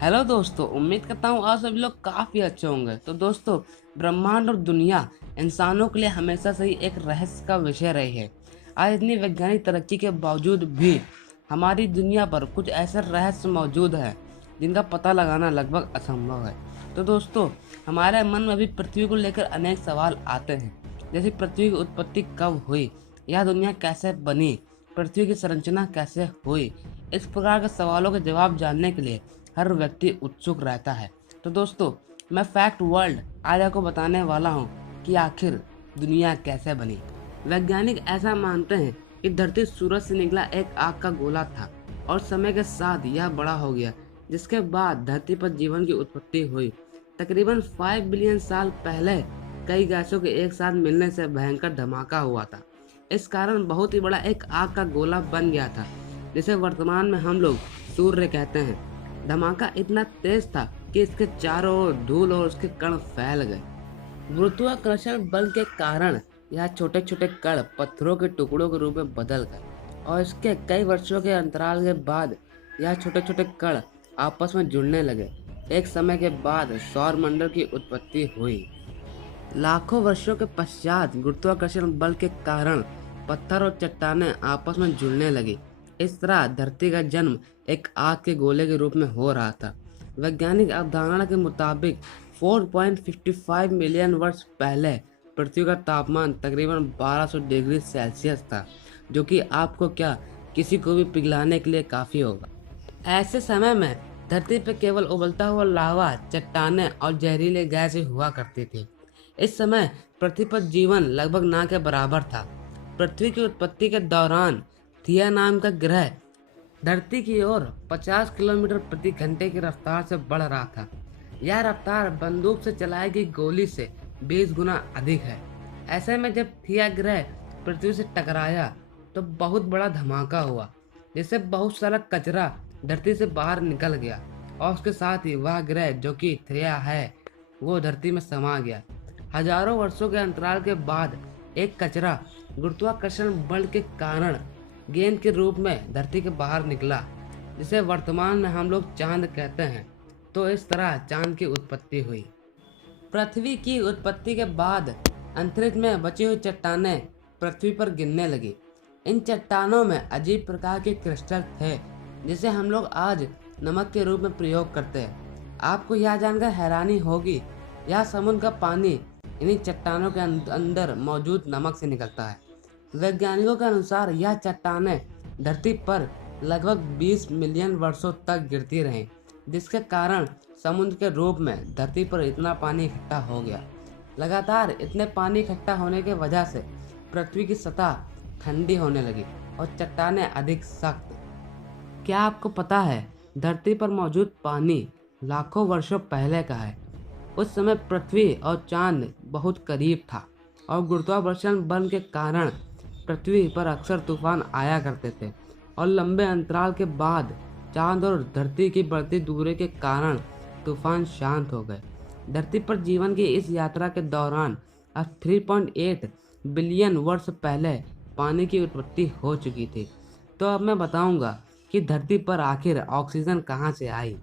Hello दोस्तों, उम्मीद करता हूँ आप सभी लोग काफ़ी अच्छे होंगे। तो दोस्तों, ब्रह्मांड और दुनिया इंसानों के लिए हमेशा से ही एक रहस्य का विषय रही है। आज इतनी वैज्ञानिक तरक्की के बावजूद भी हमारी दुनिया पर कुछ ऐसे रहस्य मौजूद हैं जिनका पता लगाना लगभग असंभव है। तो दोस्तों, हमारे मन में भी पृथ्वी को लेकर अनेक सवाल आते हैं, जैसे पृथ्वी की उत्पत्ति कब हुई, यह दुनिया कैसे बनी, पृथ्वी की संरचना कैसे हुई। इस प्रकार के सवालों के जवाब जानने के लिए हर व्यक्ति उत्सुक रहता है। तो दोस्तों, मैं फैक्ट वर्ल्ड आज आपको बताने वाला हूँ कि आखिर दुनिया कैसे बनी। वैज्ञानिक ऐसा मानते हैं कि धरती सूरज से निकला एक आग का गोला था और समय के साथ यह बड़ा हो गया, जिसके बाद धरती पर जीवन की उत्पत्ति हुई। तकरीबन 5 बिलियन साल पहले कई गैसों के एक साथ मिलने से भयंकर धमाका हुआ था। इस कारण बहुत ही बड़ा एक आग का गोला बन गया था, जिसे वर्तमान में हम लोग सूर्य कहते हैं। धमाका इतना तेज था कि इसके चारों ओर धूल और उसके कण फैल गए। गुरुत्वाकर्षण बल के कारण यह छोटे छोटे कण पत्थरों के टुकड़ों के रूप में बदल गए और इसके कई वर्षों के अंतराल के बाद यह छोटे छोटे कण आपस में जुड़ने लगे। एक समय के बाद सौर मंडल की उत्पत्ति हुई। लाखों वर्षों के पश्चात गुरुत्वाकर्षण बल के कारण पत्थर और चट्टानें आपस में जुड़ने लगी। इस तरह धरती का जन्म एक आग के गोले के रूप में हो रहा था। वैज्ञानिक अवधारणा के मुताबिक 4.55 मिलियन वर्ष पहले पृथ्वी का तापमान तकरीबन 1200 डिग्री सेल्सियस था, जो कि आपको क्या किसी को भी पिघलाने के लिए काफ़ी होगा। ऐसे समय में धरती पर केवल उबलता हुआ लावा, चट्टानें और जहरीले गैस ही हुआ करती थी। इस समय पृथ्वी पर जीवन लगभग ना के बराबर था। पृथ्वी की उत्पत्ति के दौरान थिया नाम का ग्रह धरती की ओर 50 किलोमीटर प्रति घंटे की रफ्तार से बढ़ रहा था। यह रफ्तार बंदूक से चलाई गई गोली से 20 गुना अधिक है। ऐसे में जब थिया ग्रह पृथ्वी से टकराया तो बहुत बड़ा धमाका हुआ, जिससे बहुत सारा कचरा धरती से बाहर निकल गया और उसके साथ ही वह ग्रह जो कि थिया है वो धरती में समा गया। हजारों वर्षों के अंतराल के बाद एक कचरा गुरुत्वाकर्षण बल के कारण गेंद के रूप में धरती के बाहर निकला, जिसे वर्तमान में हम लोग चांद कहते हैं। तो इस तरह चांद की उत्पत्ति हुई। पृथ्वी की उत्पत्ति के बाद अंतरिक्ष में बची हुई चट्टानें पृथ्वी पर गिरने लगी। इन चट्टानों में अजीब प्रकार के क्रिस्टल थे, जिसे हम लोग आज नमक के रूप में प्रयोग करते हैं। आपको यह जानकर हैरानी होगी, यह समुद्र का पानी इन्हीं चट्टानों के अंदर मौजूद नमक से निकलता है। वैज्ञानिकों के अनुसार यह चट्टानें धरती पर लगभग 20 मिलियन वर्षों तक गिरती रहीं, जिसके कारण समुद्र के रूप में धरती पर इतना पानी इकट्ठा हो गया। लगातार इतने पानी इकट्ठा होने की वजह से पृथ्वी की सतह ठंडी होने लगी और चट्टानें अधिक सख्त। क्या आपको पता है, धरती पर मौजूद पानी लाखों वर्षों पहले का है। उस समय पृथ्वी और चांद बहुत करीब था और गुरुत्वाकर्षण बल के कारण पृथ्वी पर अक्सर तूफान आया करते थे और लंबे अंतराल के बाद चांद और धरती की बढ़ती दूरी के कारण तूफान शांत हो गए। धरती पर जीवन की इस यात्रा के दौरान अब 3.8 बिलियन वर्ष पहले पानी की उत्पत्ति हो चुकी थी। तो अब मैं बताऊंगा कि धरती पर आखिर ऑक्सीजन कहाँ से आई।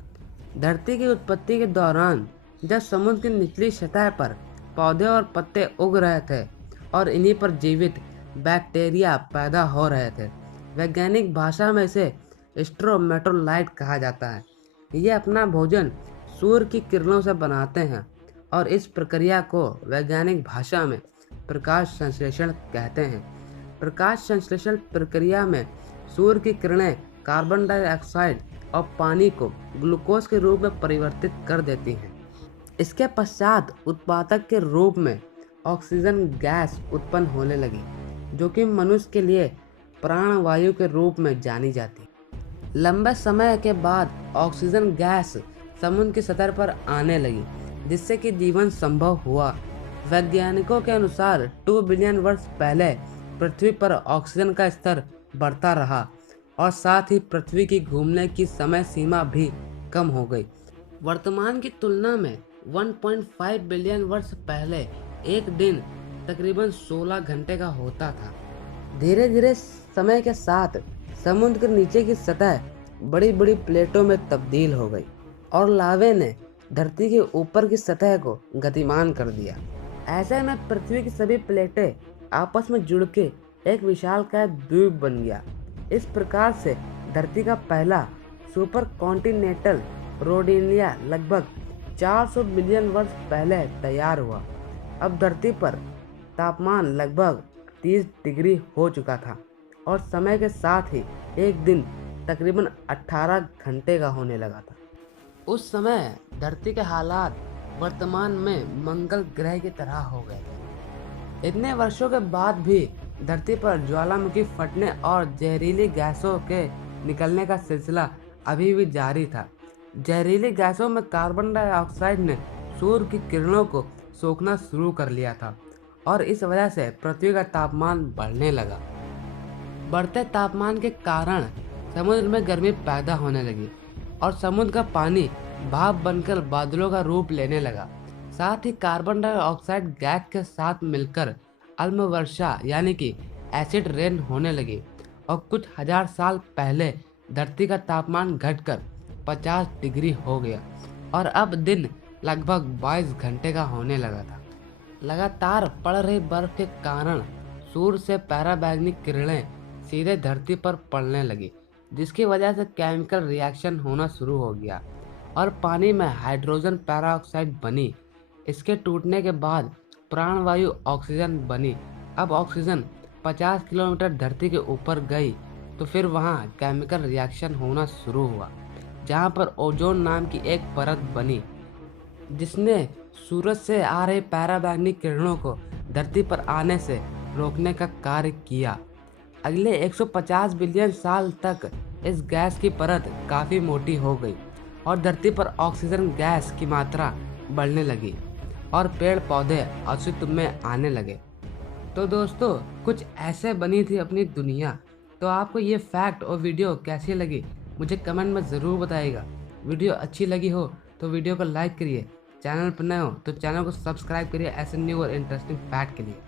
धरती की उत्पत्ति के दौरान जब समुद्र की निचली सतह पर पौधे और पत्ते उग रहे थे और इन्हीं पर जीवित बैक्टीरिया पैदा हो रहे थे। वैज्ञानिक भाषा में इसे स्ट्रोमेटोलाइट कहा जाता है। ये अपना भोजन सूर्य की किरणों से बनाते हैं और इस प्रक्रिया को वैज्ञानिक भाषा में प्रकाश संश्लेषण कहते हैं। प्रकाश संश्लेषण प्रक्रिया में सूर्य की किरणें कार्बन डाइऑक्साइड और पानी को ग्लूकोज के रूप में परिवर्तित कर देती हैं। इसके पश्चात उत्पादक के रूप में ऑक्सीजन गैस उत्पन्न होने लगी, जो कि मनुष्य के लिए प्राणवायु के रूप में जानी जाती। लंबे समय के बाद ऑक्सीजन गैस समुद्र की सतह पर आने लगी, जिससे कि जीवन संभव हुआ। वैज्ञानिकों के अनुसार 2 बिलियन वर्ष पहले पृथ्वी पर ऑक्सीजन का स्तर बढ़ता रहा और साथ ही पृथ्वी की घूमने की समय सीमा भी कम हो गई। वर्तमान की तुलना में 1.5 बिलियन वर्ष पहले एक दिन तकरीबन 16 घंटे का होता था। धीरे धीरे समय के साथ समुद्र के नीचे की सतह बड़ी बड़ी प्लेटों में तब्दील हो गई। और लावे ने धरती के ऊपर की सतह को गतिमान कर दिया। ऐसे में पृथ्वी की सभी प्लेटें आपस में जुड़ के एक विशालकाय द्वीप बन गया। इस प्रकार से धरती का पहला सुपर कॉन्टिनेंटल रोडिनिया लगभग 400 मिलियन वर्ष पहले तैयार हुआ। अब धरती पर तापमान लगभग 30 डिग्री हो चुका था और समय के साथ ही एक दिन तकरीबन 18 घंटे का होने लगा था। उस समय धरती के हालात वर्तमान में मंगल ग्रह की तरह हो गए थे। इतने वर्षों के बाद भी धरती पर ज्वालामुखी फटने और जहरीली गैसों के निकलने का सिलसिला अभी भी जारी था। जहरीली गैसों में कार्बन डाइऑक्साइड ने सूर्य की किरणों को सोखना शुरू कर लिया था और इस वजह से पृथ्वी का तापमान बढ़ने लगा। बढ़ते तापमान के कारण समुद्र में गर्मी पैदा होने लगी और समुद्र का पानी भाप बनकर बादलों का रूप लेने लगा। साथ ही कार्बन डाइऑक्साइड गैस के साथ मिलकर अम्ल वर्षा यानी कि एसिड रेन होने लगी और कुछ हजार साल पहले धरती का तापमान घटकर 50 डिग्री हो गया और अब दिन लगभग 22 घंटे का होने लगा था। लगातार पड़ रही बर्फ के कारण सूर्य से पराबैंगनी किरणें सीधे धरती पर पड़ने लगी, जिसकी वजह से केमिकल रिएक्शन होना शुरू हो गया और पानी में हाइड्रोजन पेरोक्साइड बनी। इसके टूटने के बाद प्राणवायु ऑक्सीजन बनी। अब ऑक्सीजन 50 किलोमीटर धरती के ऊपर गई तो फिर वहाँ केमिकल रिएक्शन होना शुरू हुआ, जहाँ पर ओजोन नाम की एक परत बनी, जिसने सूरज से आ रही पराबैंगनी किरणों को धरती पर आने से रोकने का कार्य किया। अगले 150 बिलियन साल तक इस गैस की परत काफ़ी मोटी हो गई और धरती पर ऑक्सीजन गैस की मात्रा बढ़ने लगी और पेड़ पौधे अस्तित्व में आने लगे। तो दोस्तों, कुछ ऐसे बनी थी अपनी दुनिया। तो आपको ये फैक्ट और वीडियो कैसी लगी मुझे कमेंट में ज़रूर बताइएगा। वीडियो अच्छी लगी हो तो वीडियो को लाइक करिए, चैनल पर नए हो तो चैनल को सब्सक्राइब करिए ऐसे न्यू और इंटरेस्टिंग फैक्ट के लिए।